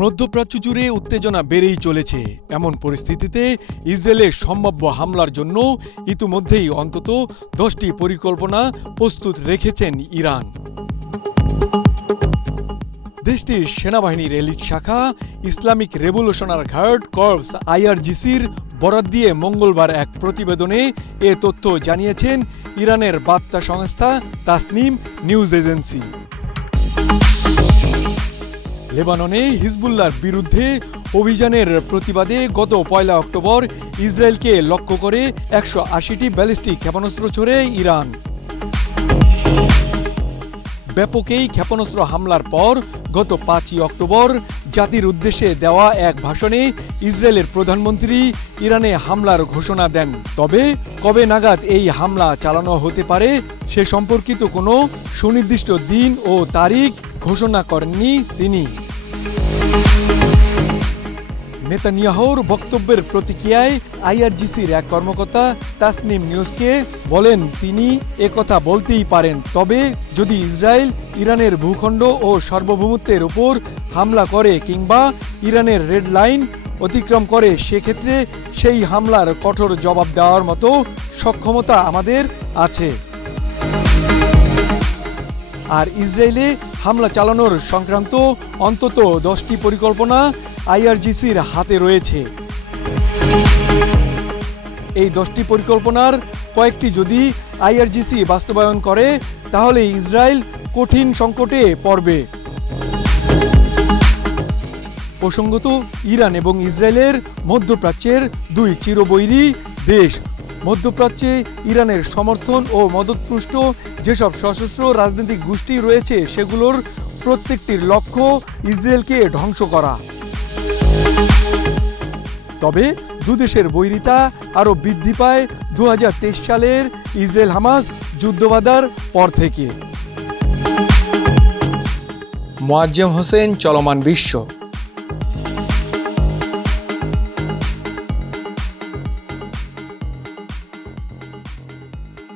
মধ্যপ্রাচ্য জুড়ে উত্তেজনা বেড়েই চলেছে। এমন পরিস্থিতিতে ইসরায়েলের সম্ভাব্য হামলার জন্য ইতিমধ্যেই অন্তত দশটি পরিকল্পনা প্রস্তুত রেখেছেন ইরান। দেশটির সেনাবাহিনীর এলিট শাখা ইসলামিক রেভলিউশনার গার্ড কর্পস আইআরজিসির বরাত দিয়ে মঙ্গলবার এক প্রতিবেদনে এ তথ্য জানিয়েছেন ইরানের বার্তা সংস্থা তাসনিম নিউজ এজেন্সি। লেবাননে হিজবুল্লার বিরুদ্ধে অভিযানের প্রতিবাদে গত পয়লা অক্টোবর ইসরায়েলকে লক্ষ্য করে একশো আশিটি ব্যালিস্টিক ক্ষেপণাস্ত্র ছড়ে ইরান। ব্যাপক এই ক্ষেপণাস্ত্র হামলার পর গত পাঁচই অক্টোবর জাতির উদ্দেশ্যে দেওয়া এক ভাষণে ইসরায়েলের প্রধানমন্ত্রী ইরানে হামলার ঘোষণা দেন। তবে কবে নাগাদ এই হামলা চালানো হতে পারে সে সম্পর্কিত কোনো সুনির্দিষ্ট দিন ও তারিখ ঘোষণা করেননি তিনি। নেতানিয়াহুর বক্তব্যের প্রতিক্রিয়ায় আইআরজিসির এক কর্মকর্তা তাসনিম নিউজকে বলেন, তিনি একথা বলতেই পারেন, তবে যদি ইসরায়েল ইরানের ভূখণ্ড ও সার্বভৌমত্বের উপর হামলা করে কিংবা ইরানের রেড লাইন অতিক্রম করে, সেক্ষেত্রে সেই হামলার কঠোর জবাব দেওয়ার মতো সক্ষমতা আমাদের আছে। আর ইসরায়েলে হামলা চালানোর সংক্রান্ত অন্তত দশটি পরিকল্পনা আইআরজিসির হাতে রয়েছে। এই দশটি পরিকল্পনার কয়েকটি যদি আইআরজিসি বাস্তবায়ন করে, তাহলে ইসরায়েল কঠিন সংকটে পড়বে। প্রসঙ্গত, ইরান এবং ইসরায়েলের মধ্যপ্রাচ্যের দুই চিরবৈরী দেশ মধ্যপ্রাচ্যে ইরানের সমর্থন ও মদতপুষ্ট যেসব সশস্ত্র রাজনৈতিক গোষ্ঠী রয়েছে, সেগুলোর প্রত্যেকটির লক্ষ্য ইসরায়েলকে ধ্বংস করা। তবে দুদেশের বৈরিতা আরও বৃদ্ধি পায় দু হাজার তেইশ সালের ইসরায়েল হামাস যুদ্ধবাদার পর থেকে। মোয়াজ্জেম হোসেন, চলমান বিশ্ব।